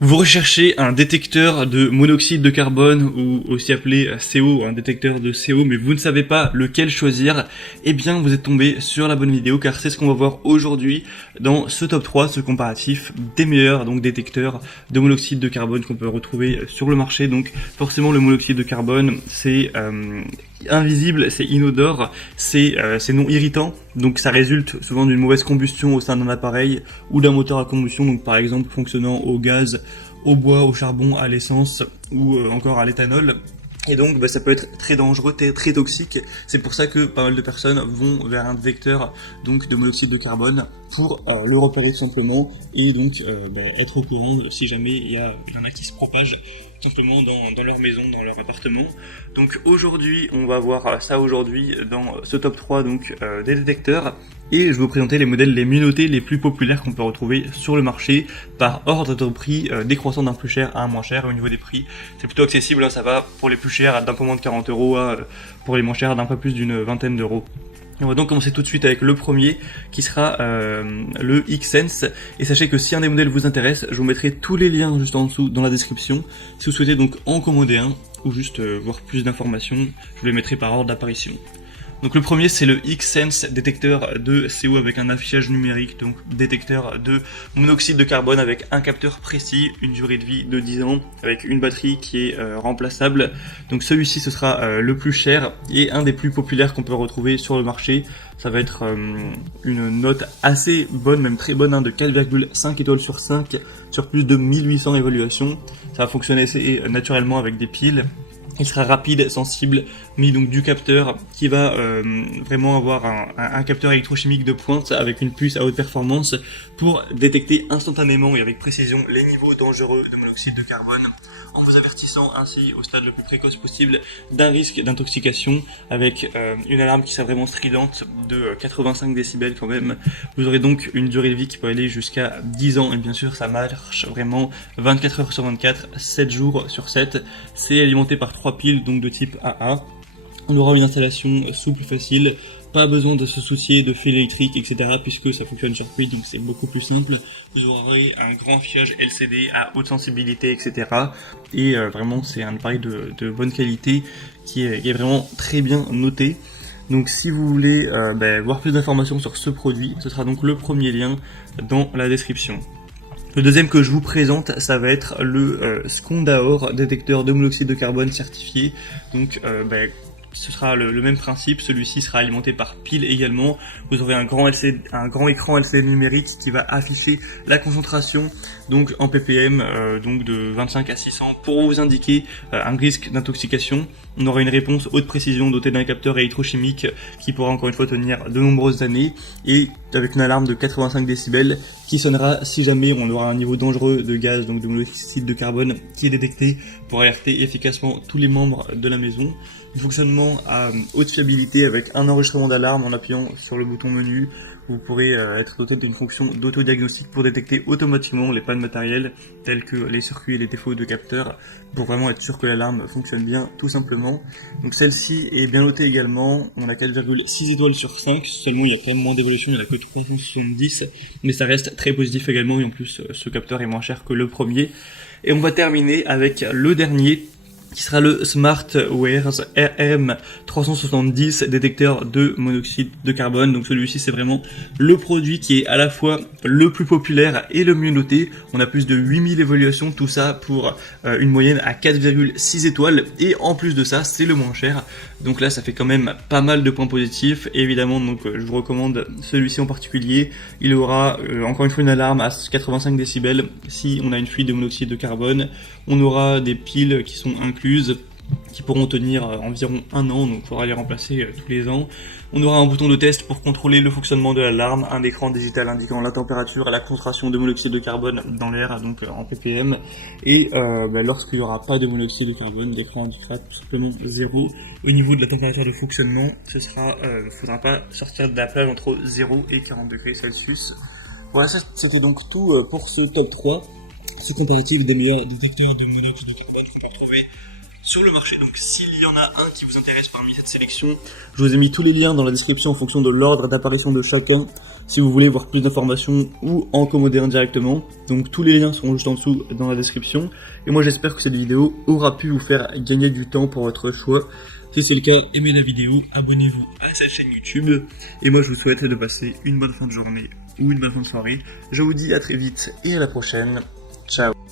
Vous recherchez un détecteur de monoxyde de carbone ou aussi appelé CO, un détecteur de CO, mais vous ne savez pas lequel choisir, eh bien vous êtes tombé sur la bonne vidéo car c'est ce qu'on va voir aujourd'hui dans ce top 3, ce comparatif des meilleurs détecteurs de monoxyde de carbone qu'on peut retrouver sur le marché. Donc forcément le monoxyde de carbone c'est invisible, c'est inodore, c'est non irritant, donc ça résulte souvent d'une mauvaise combustion au sein d'un appareil ou d'un moteur à combustion, donc par exemple fonctionnant au gaz, au bois, au charbon, à l'essence ou encore à l'éthanol. Et donc ça peut être très dangereux, très toxique. C'est pour ça que pas mal de personnes vont vers un détecteur donc de monoxyde de carbone pour le repérer tout simplement et donc être au courant si jamais il y en a qui se propagent tout simplement dans leur maison, dans leur appartement. Donc aujourd'hui, on va voir ça aujourd'hui dans ce top 3 des détecteurs. Et je vais vous présenter les modèles les mieux notés, les plus populaires qu'on peut retrouver sur le marché par ordre de prix décroissant d'un plus cher à un moins cher. Au niveau des prix, c'est plutôt accessible, ça va pour les plus chers d'un peu moins de 40 € à pour les moins chers d'un peu plus d'une vingtaine d'euros. On va donc commencer tout de suite avec le premier qui sera le Xsense, et sachez que si un des modèles vous intéresse, je vous mettrai tous les liens juste en dessous dans la description. Si vous souhaitez donc en commander un ou juste voir plus d'informations, je vous les mettrai par ordre d'apparition. Donc le premier c'est le Xsense, détecteur de CO avec un affichage numérique, donc détecteur de monoxyde de carbone avec un capteur précis, une durée de vie de 10 ans, avec une batterie qui est remplaçable. Donc celui-ci ce sera le plus cher et un des plus populaires qu'on peut retrouver sur le marché. Ça va être une note assez bonne, même très bonne, de 4,5 étoiles sur 5 sur plus de 1800 évaluations. Ça va fonctionner assez naturellement avec des piles. Il sera rapide, sensible, mais donc du capteur qui va vraiment avoir un capteur électrochimique de pointe avec une puce à haute performance pour détecter instantanément et avec précision les niveaux dangereux de monoxyde de carbone, en vous avertissant ainsi au stade le plus précoce possible d'un risque d'intoxication avec une alarme qui sera vraiment stridente de 85 décibels quand même. Vous aurez donc une durée de vie qui peut aller jusqu'à 10 ans et bien sûr ça marche vraiment 24 heures sur 24, 7 jours sur 7. C'est alimenté par 3 piles donc de type AA. On aura une installation souple, facile, pas besoin de se soucier de fil électrique, etc. puisque ça fonctionne sur Qi, donc c'est beaucoup plus simple. Vous aurez un grand affichage LCD à haute sensibilité, etc. Et vraiment c'est un appareil de bonne qualité qui est vraiment très bien noté. Donc si vous voulez voir plus d'informations sur ce produit, ce sera donc le premier lien dans la description. Le deuxième que je vous présente, ça va être le Skondaor, détecteur de monoxyde de carbone certifié. Donc ce sera le même principe, celui-ci sera alimenté par pile également. Vous aurez un grand écran LCD numérique qui va afficher la concentration donc en ppm donc de 25 à 600 pour vous indiquer un risque d'intoxication. On aura une réponse haute précision dotée d'un capteur électrochimique qui pourra encore une fois tenir de nombreuses années et avec une alarme de 85 décibels qui sonnera si jamais on aura un niveau dangereux de gaz, donc de monoxyde de carbone qui est détecté pour alerter efficacement tous les membres de la maison. Un fonctionnement à haute fiabilité avec un enregistrement d'alarme en appuyant sur le bouton menu. Vous pourrez être doté d'une fonction d'autodiagnostic pour détecter automatiquement les pannes matérielles telles que les circuits et les défauts de capteurs pour vraiment être sûr que l'alarme fonctionne bien tout simplement. Donc celle-ci est bien notée également, on a 4,6 étoiles sur 5, seulement il y a quand même moins d'évolution, il n'y en a que 370, mais ça reste très positif également et en plus ce capteur est moins cher que le premier. Et on va terminer avec le dernier qui sera le SmartWares RM370, détecteur de monoxyde de carbone. Donc celui-ci c'est vraiment le produit qui est à la fois le plus populaire et le mieux noté. On a plus de 8000 évaluations, tout ça pour une moyenne à 4,6 étoiles et en plus de ça c'est le moins cher. Donc là ça fait quand même pas mal de points positifs. Et évidemment donc je vous recommande celui-ci en particulier. Il aura encore une fois une alarme à 85 décibels si on a une fuite de monoxyde de carbone. On aura des piles qui sont incluses qui pourront tenir environ 1 an, donc il faudra les remplacer tous les ans. On aura un bouton de test pour contrôler le fonctionnement de l'alarme, un écran digital indiquant la température et la concentration de monoxyde de carbone dans l'air, donc en ppm. Et lorsqu'il n'y aura pas de monoxyde de carbone, l'écran indiquera tout simplement 0. Au niveau de la température de fonctionnement, ce sera, faudra pas sortir de la plage entre 0 et 40 degrés Celsius. Voilà, c'était donc tout pour ce top 3. Ce comparatif des meilleurs détecteurs de monoxyde de carbone qu'on peut retrouver sur le marché. Donc s'il y en a un qui vous intéresse parmi cette sélection, je vous ai mis tous les liens dans la description en fonction de l'ordre d'apparition de chacun. si vous voulez voir plus d'informations ou en commander un directement. Donc tous les liens seront juste en dessous dans la description. Et moi j'espère que cette vidéo aura pu vous faire gagner du temps pour votre choix. Si c'est le cas, aimez la vidéo, abonnez-vous à cette chaîne YouTube. Et moi je vous souhaite de passer une bonne fin de journée ou une bonne fin de soirée. Je vous dis à très vite et à la prochaine. Ciao.